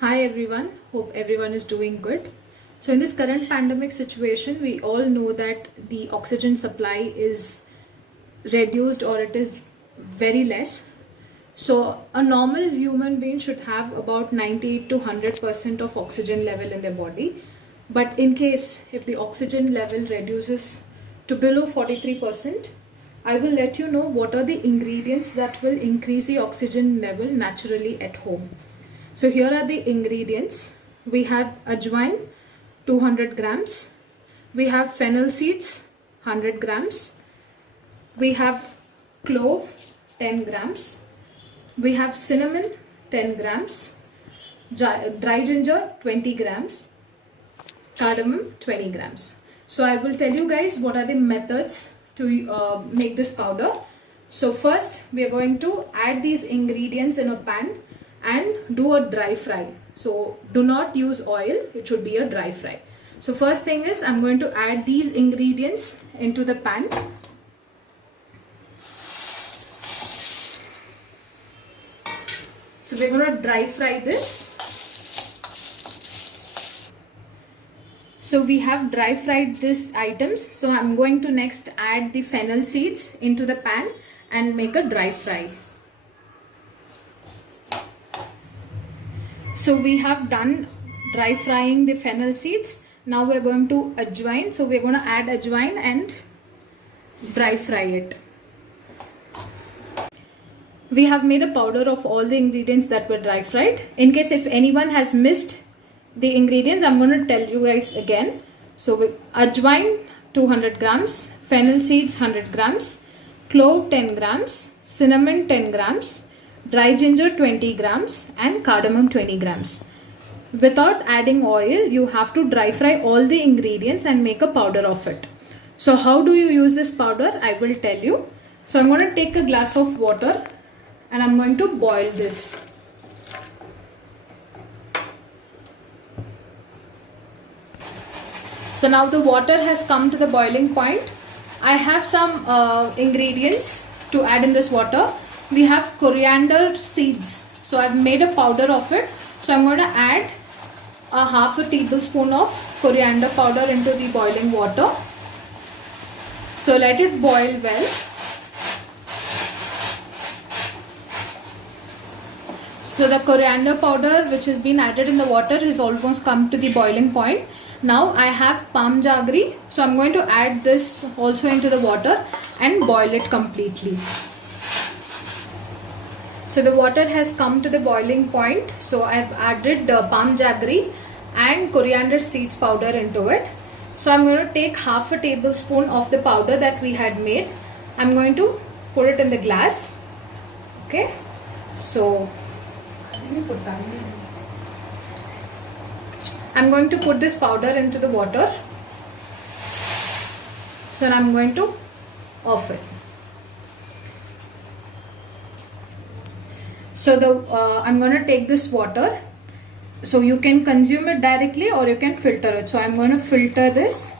Hi everyone, hope everyone is doing good. So in this current pandemic situation, we all know that the oxygen supply is reduced or it is very less. So a normal human being should have about 98 to 100% of oxygen level in their body. But in case if the oxygen level reduces to below 43%, I will let you know what are the ingredients that will increase the oxygen level naturally at home. So here are the ingredients. We have ajwain 200 grams. We have fennel seeds 100 grams. We have clove 10 grams. We have cinnamon 10 grams. Dry ginger 20 grams. Cardamom 20 grams. So I will tell you guys what are the methods to make this powder. So first we are going to add these ingredients in a pan and do a dry fry. So do not use oil, it should be a dry fry. So first thing is I'm going to add these ingredients into the pan. So we're going to dry fry this. So we have dry fried these items. So I'm going to next add the fennel seeds into the pan and make a dry fry. So we have done dry frying the fennel seeds. Now we're going to ajwain. So we're going to add ajwain and dry fry it. We have made a powder of all the ingredients that were dry fried. In case if anyone has missed the ingredients, I'm going to tell you guys again. So ajwain 200 grams, fennel seeds 100 grams, clove 10 grams, cinnamon 10 grams, dry ginger 20 grams and cardamom 20 grams. Without adding oil, you have to dry fry all the ingredients and make a powder of it. So how do you use this powder? I will tell you. So I'm going to take a glass of water and I'm going to boil this. So now the water has come to the boiling point. I have some ingredients to add in this water. We have coriander seeds. So I've made a powder of it. So I'm going to add a half a tablespoon of coriander powder into the boiling water. So let it boil well. So the coriander powder which has been added in the water has almost come to the boiling point. Now I have palm jaggery. So I'm going to add this also into the water and boil it completely. So the water has come to the boiling point. So I've added the palm jaggery and coriander seeds powder into it. So I'm going to take half a tablespoon of the powder that we had made. I'm going to put it in the glass. Okay. So I'm going to put this powder into the water. So I'm going to off it. So I'm going to take this water. So you can consume it directly or you can filter it. So I'm going to filter this.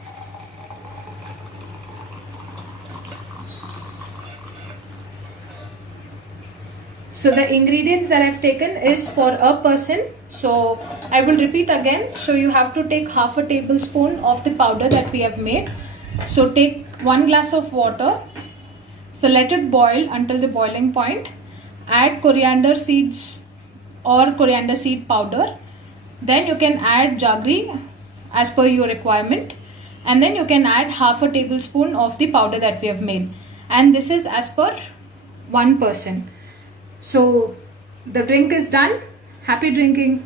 So the ingredients that I've taken is for a person. So I will repeat again. So you have to take half a tablespoon of the powder that we have made. So take 1 glass of water. So let it boil until the boiling point. Add coriander seeds or coriander seed powder. Then you can add jaggery as per your requirement. And then you can add half a tablespoon of the powder that we have made. And this is as per one person. So the drink is done. Happy drinking.